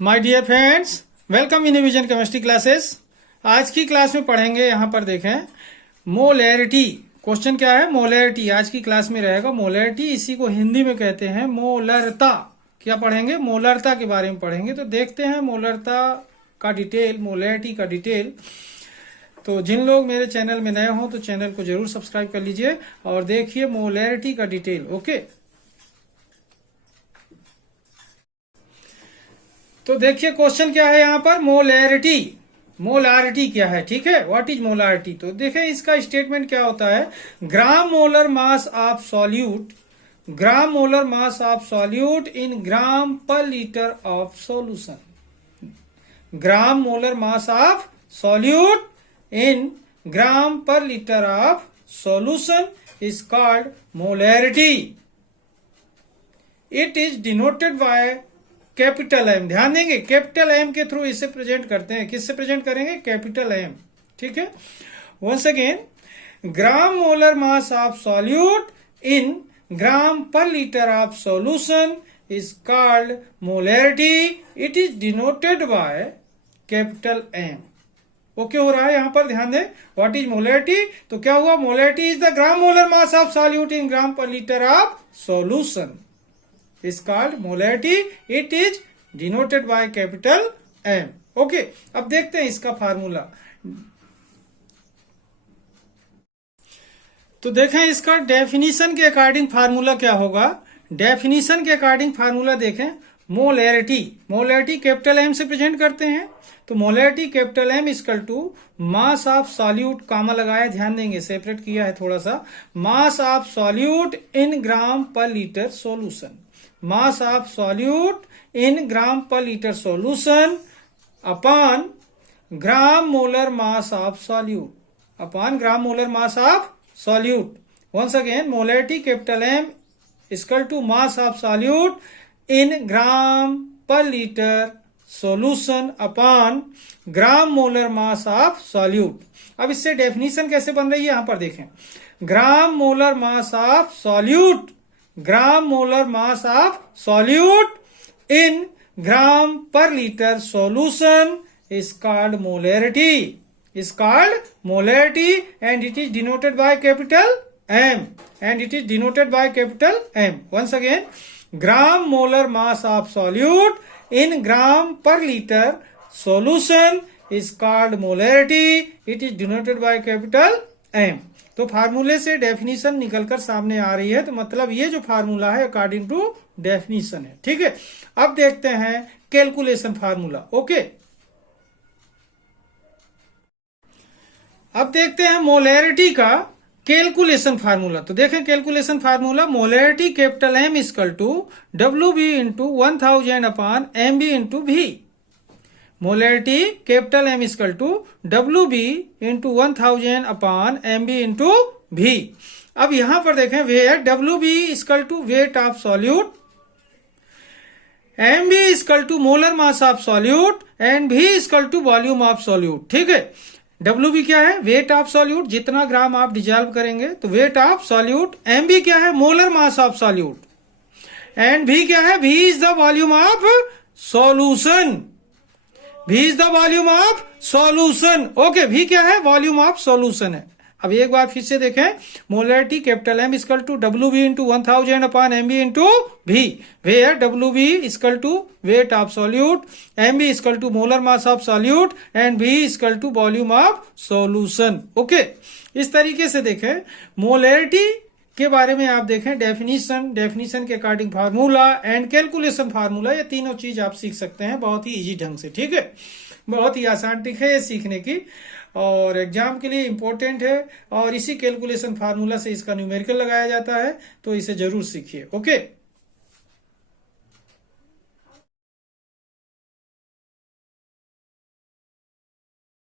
My dear friends, welcome in vision chemistry classes. आज की class में पढ़ेंगे, यहाँ पर देखें, मोलैरिटी। क्वेश्चन क्या है? मोलैरिटी। आज की क्लास में रहेगा मोलैरिटी, इसी को हिंदी में कहते हैं मोलरता। क्या पढ़ेंगे? मोलरता के बारे में पढ़ेंगे। तो देखते हैं मोलरता का डिटेल, मोलैरिटी का डिटेल। तो जिन लोग मेरे चैनल में नए हों तो चैनल को जरूर सब्सक्राइब कर लीजिए और देखिए मोलैरिटी का डिटेल। ओके, तो देखिए क्वेश्चन क्या है यहाँ पर। मोलैरिटी, मोलारिटी क्या है? ठीक है, व्हाट इज मोलारिटी? तो देखें इसका स्टेटमेंट क्या होता है। Gram molar mass of solute, gram molar mass of solute in gram per litre of solution. Gram molar mass of solute in gram per litre of solution is called molarity. It is denoted by capital M. ध्यान देंगे, capital M के through इसे present करते हैं। किससे present करेंगे? Capital M. ठीक है, once again, gram molar mass of solute in gram per litre of solution is called molarity. It is denoted by capital M. Okay हो रहा है यहाँ पर? ध्यान दें, व्हाट इज मोलैरिटी? तो क्या हुआ? Molarity is the gram molar mass of solute in gram per litre of solution is called molarity. It is denoted by capital M. Okay, अब देखते हैं इसका फार्मूला। तो देखें इसका डेफिनीशन के अकॉर्डिंग फार्मूला क्या होगा। डेफिनीशन के अकॉर्डिंग फार्मूला देखें। मोलैरिटी, मोलैरिटी कैपिटल एम से प्रेजेंट करते हैं। तो molarity capital M equal to mass of solute, comma लगाया, ध्यान देंगे, सेपरेट किया है थोड़ा सा। मास of solute in gram per litre solution, mass of solute in gram per litre solution upon gram molar mass of solute, upon gram molar mass of solute. Once again, molarity capital M equal to mass of solute in gram per litre solution upon gram molar mass of solute. अब इससे definition कैसे बन रही है यहां पर देखें। Gram molar mass of solute, gram molar mass of solute in gram per litre solution is called molarity, is called molarity, and it is denoted by capital M, and it is denoted by capital M. Once again, gram molar mass of solute in gram per liter solution is called molarity. It is denoted by capital M. तो फार्मूले से definition निकलकर सामने आ रही है। तो मतलब ये जो फार्मूला है अकॉर्डिंग टू डेफिनीशन है। ठीक है, अब देखते हैं कैलकुलेशन फार्मूला। ओके, अब देखते हैं मोलैरिटी का कैलकुलेशन फार्मूला। तो देखें calculation formula. Molarity capital M equal to W B into 1000 upon M B into V. Molarity capital M equal to W B into 1000 upon M B into V. अब यहां पर देखें, where W B equal to weight of solute, M B equal to molar mass of solute, and V equal to volume of solute. ठीक है, W B क्या है? Wait of solute, जितना ग्राम आप डिजॉल्व करेंगे तो weight of solute. M B क्या है? Molar mass of solute. And V क्या है? V is the volume of solution, V is the volume of solution. Okay, V क्या है? वॉल्यूम ऑफ सॉल्यूशन है। अब एक बार फिर से देखें, molarity capital M equal to W B into 1000 upon M B into V, where W B equal to weight of solute, M B equal to molar mass of solute, and V equal to volume of solution. Okay, इस तरीके से देखें molarity के बारे में आप देखें definition, definition के according formula and calculation formula, ये तीनों चीज आप सीख सकते हैं बहुत ही इजी ढंग से। ठीक है, बहुत ही आसान ट्रिक है ये सीखने की और एग्जाम के लिए इंपॉर्टेंट है। और इसी कैलकुलेशन फार्मूला से इसका न्यूमेरिकल लगाया जाता है, तो इसे जरूर सीखिए। ओके।